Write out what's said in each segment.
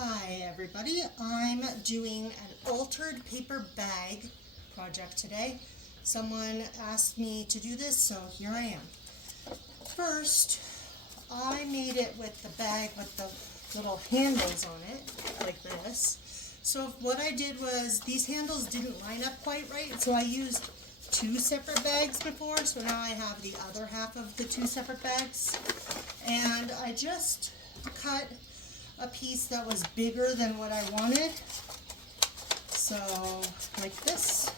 Hi everybody, I'm doing an altered paper bag project today. Someone asked me to do this, so here I am. First, I made it with the bag with the little handles on it, like this. So what I did was, these handles didn't line up quite right, so I used two separate bags before, so now I have the other half of the two separate bags. And I just cut a piece that was bigger than what I wanted, so like this.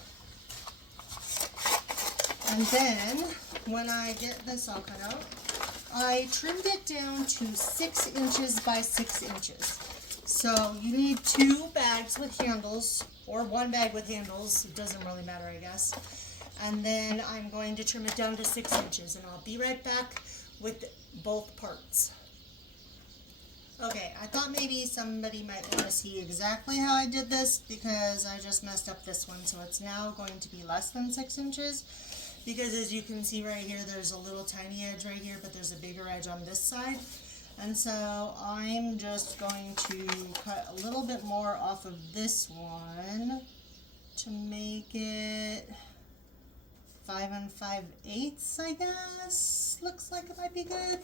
And then when I get this all cut out, I trimmed it down to 6 inches by 6 inches. So you need two bags with handles, or one bag with handles, it doesn't really matter, I guess. And then I'm going to trim it down to 6 inches, and I'll be right back with both parts. Okay, I thought maybe somebody might want to see exactly how I did this, because I just messed up this one, so it's now going to be less than 6 inches. Because as you can see right here, there's a little tiny edge right here, but there's a bigger edge on this side. And so I'm just going to cut a little bit more off of this one to make it 5 5/8, I guess. Looks like it might be good.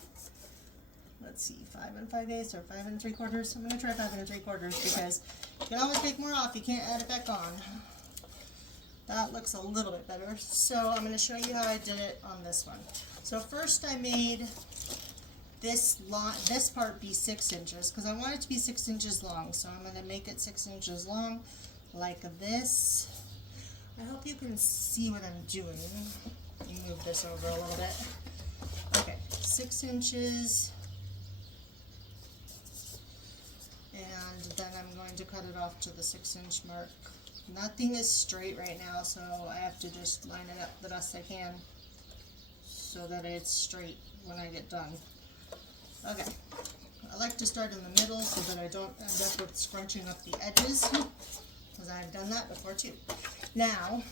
Let's see, 5 5/8 or 5 3/4. I'm going to try 5 3/4 because you can always take more off. You can't add it back on. That looks a little bit better. So I'm going to show you how I did it on this one. So first I made this part be 6 inches because I want it to be 6 inches long. So I'm going to make it 6 inches long like this. I hope you can see what I'm doing. Let me move this over a little bit. Okay, 6 inches. And then I'm going to cut it off to the 6-inch mark. Nothing is straight right now, so I have to just line it up the best I can so that it's straight when I get done. Okay, I like to start in the middle so that I don't end up with scrunching up the edges, because I've done that before too. Now,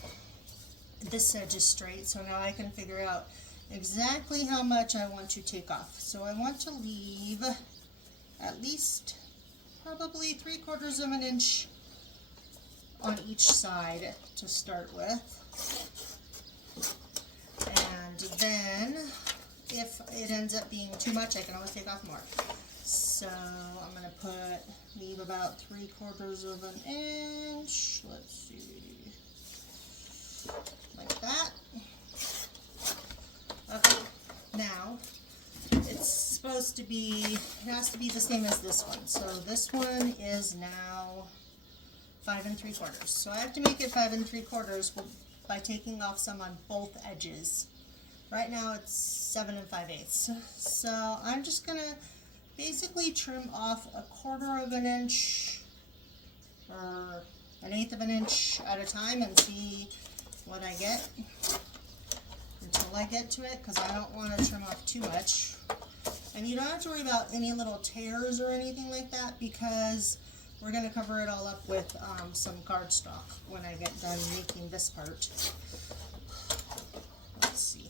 this edge is straight, so now I can figure out exactly how much I want to take off. So I want to leave at least probably 3/4 of an inch on each side to start with. And then if it ends up being too much, I can always take off more. So I'm going to leave about 3/4 of an inch. Let's see. Like that. Okay. Now it's supposed to be, it has to be the same as this one. So this one is now 5 3/4. So I have to make it 5 3/4 by taking off some on both edges. Right now it's 7 5/8. So I'm just gonna basically trim off 1/4 of an inch or 1/8 of an inch at a time and see what I get until I get to it, because I don't want to trim off too much. And you don't have to worry about any little tears or anything like that, because we're going to cover it all up with some cardstock when I get done making this part. Let's see.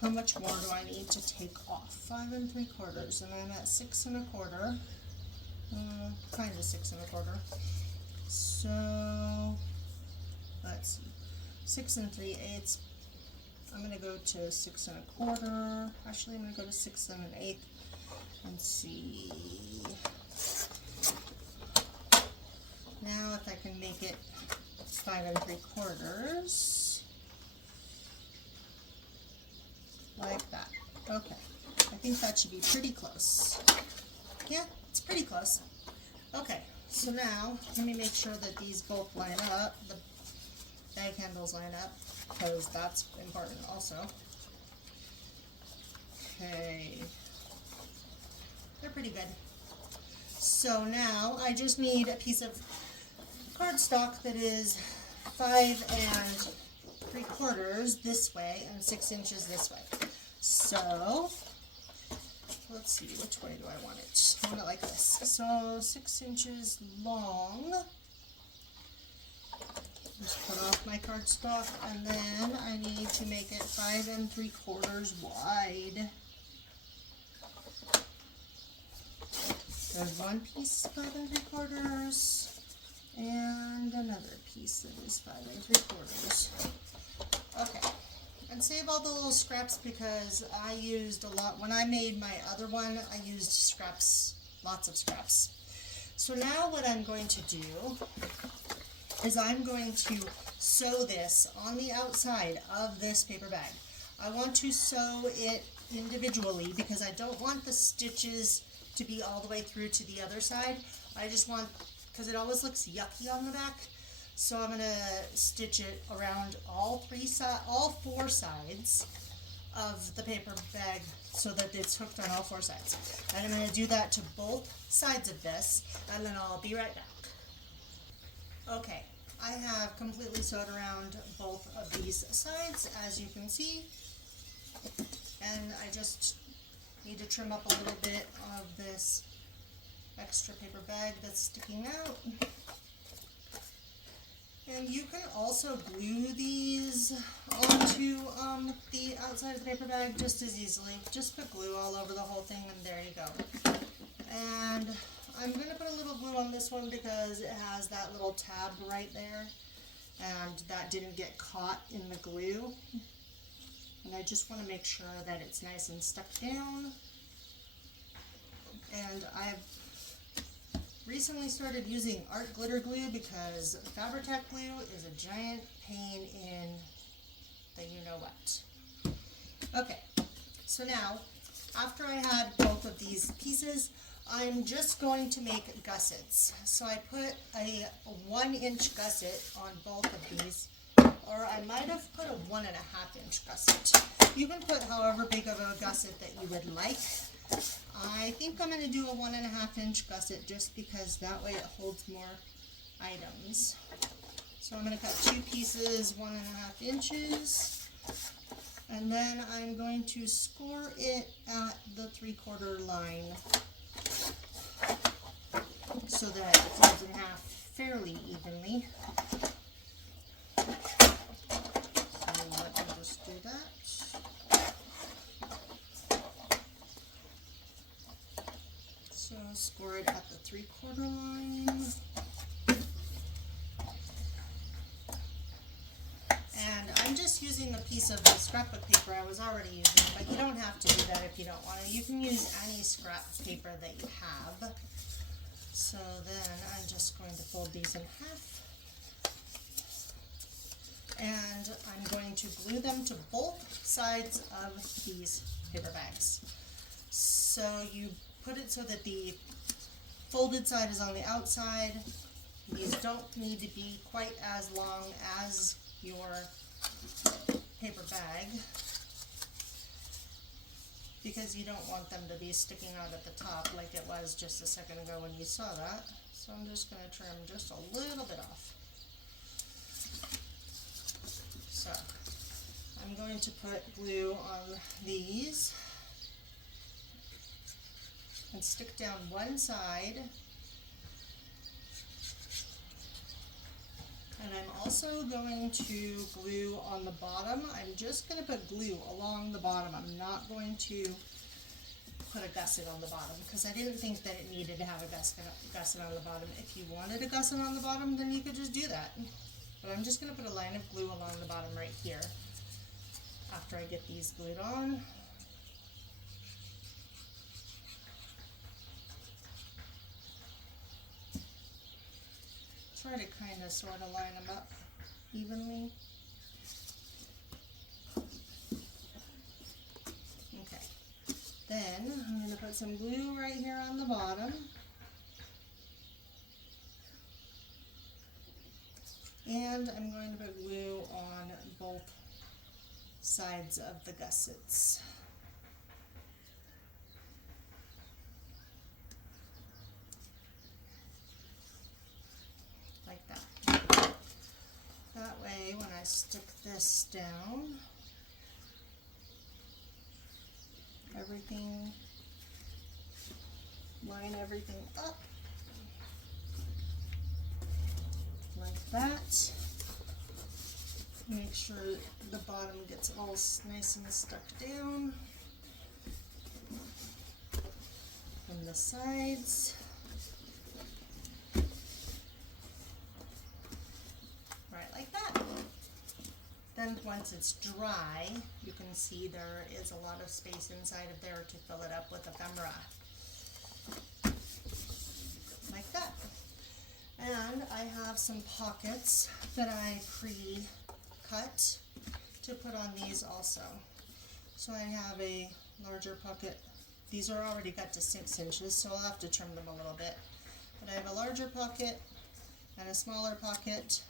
How much more do I need to take off? 5 3/4, and I'm at 6 1/4. Kind of 6 1/4. So let's see. 6 3/8. I'm going to go to 6 1/4. Actually, I'm going to go to 6 1/8 and see. Now if I can make it 5 3/4, like that. Okay, I think that should be pretty close. Yeah, it's pretty close. Okay, so now let me make sure that these both line up, the bag handles line up, because that's important also. Okay, they're pretty good. So now I just need a piece of cardstock that is 5 3/4 this way and 6 inches this way. So let's see, which way do I want it? I want it like this. So 6 inches long. Just cut off my cardstock, and then I need to make it 5 3/4 wide. There's one piece 5 3/4 and another piece that is 5 3/4. Okay, and save all the little scraps because I used a lot. When I made my other one, I used scraps, lots of scraps. So now what I'm going to do is I'm going to sew this on the outside of this paper bag. I want to sew it individually because I don't want the stitches to be all the way through to the other side. I just want, because it always looks yucky on the back, so I'm going to stitch it around all 4 sides of the paper bag so that it's hooked on all 4 sides. And I'm going to do that to both sides of this, and then I'll be right back. Okay, I have completely sewed around both of these sides, as you can see, and I just need to trim up a little bit of this extra paper bag that's sticking out. And you can also glue these onto the outside of the paper bag just as easily. Just put glue all over the whole thing and there you go. And I'm going to put a little glue on this one because it has that little tab right there and that didn't get caught in the glue. And I just want to make sure that it's nice and stuck down. And I've recently started using art glitter glue because Fabri-Tac glue is a giant pain in the you-know-what. Okay, so now, after I had both of these pieces, I'm just going to make gussets. So I put a 1-inch gusset on both of these, or I might have put a 1.5-inch gusset. You can put however big of a gusset that you would like. I think I'm going to do a 1.5-inch gusset just because that way it holds more items. So I'm going to cut 2 pieces, 1.5 inches, and then I'm going to score it at the 3/4 line so that it folds in half fairly evenly. So let me just do that. So score it at the 3/4 line. And I'm just using a piece of the scrapbook paper I was already using, but you don't have to do that if you don't want to. You can use any scrap paper that you have. So then I'm just going to fold these in half. And I'm going to glue them to both sides of these paper bags. So you put it so that the folded side is on the outside. These don't need to be quite as long as your paper bag because you don't want them to be sticking out at the top like it was just a second ago when you saw that. So I'm just going to trim just a little bit off. So I'm going to put glue on these and stick down one side, and I'm also going to glue on the bottom. I'm just going to put glue along the bottom. I'm not going to put a gusset on the bottom because I didn't think that it needed to have a gusset on the bottom. If you wanted a gusset on the bottom, then you could just do that. But I'm just going to put a line of glue along the bottom right here after I get these glued on. Try to kind of sort of line them up evenly. Okay, then I'm going to put some glue right here on the bottom. And I'm going to put glue on both sides of the gussets. Like that. That way, when I stick this down, line everything up like that. Make sure the bottom gets all nice and stuck down from the sides. And once it's dry, you can see there is a lot of space inside of there to fill it up with ephemera. Like that. And I have some pockets that I pre-cut to put on these also. So I have a larger pocket. These are already cut to 6 inches, so I'll have to trim them a little bit. But I have a larger pocket and a smaller pocket.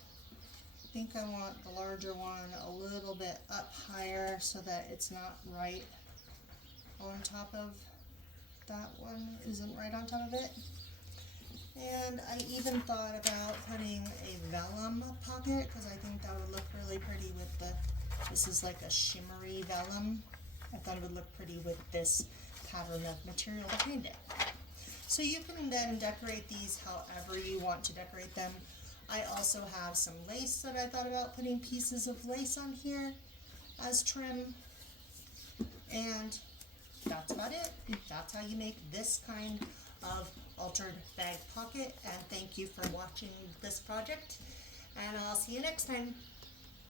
I think I want the larger one a little bit up higher so that it's not right on top of that one, isn't right on top of it. And I even thought about putting a vellum pocket because I think that would look really pretty with the, this is like a shimmery vellum. I thought it would look pretty with this pattern of material behind it. So you can then decorate these however you want to decorate them. I also have some lace that I thought about putting pieces of lace on here as trim. And that's about it. That's how you make this kind of altered bag pocket. And thank you for watching this project. And I'll see you next time.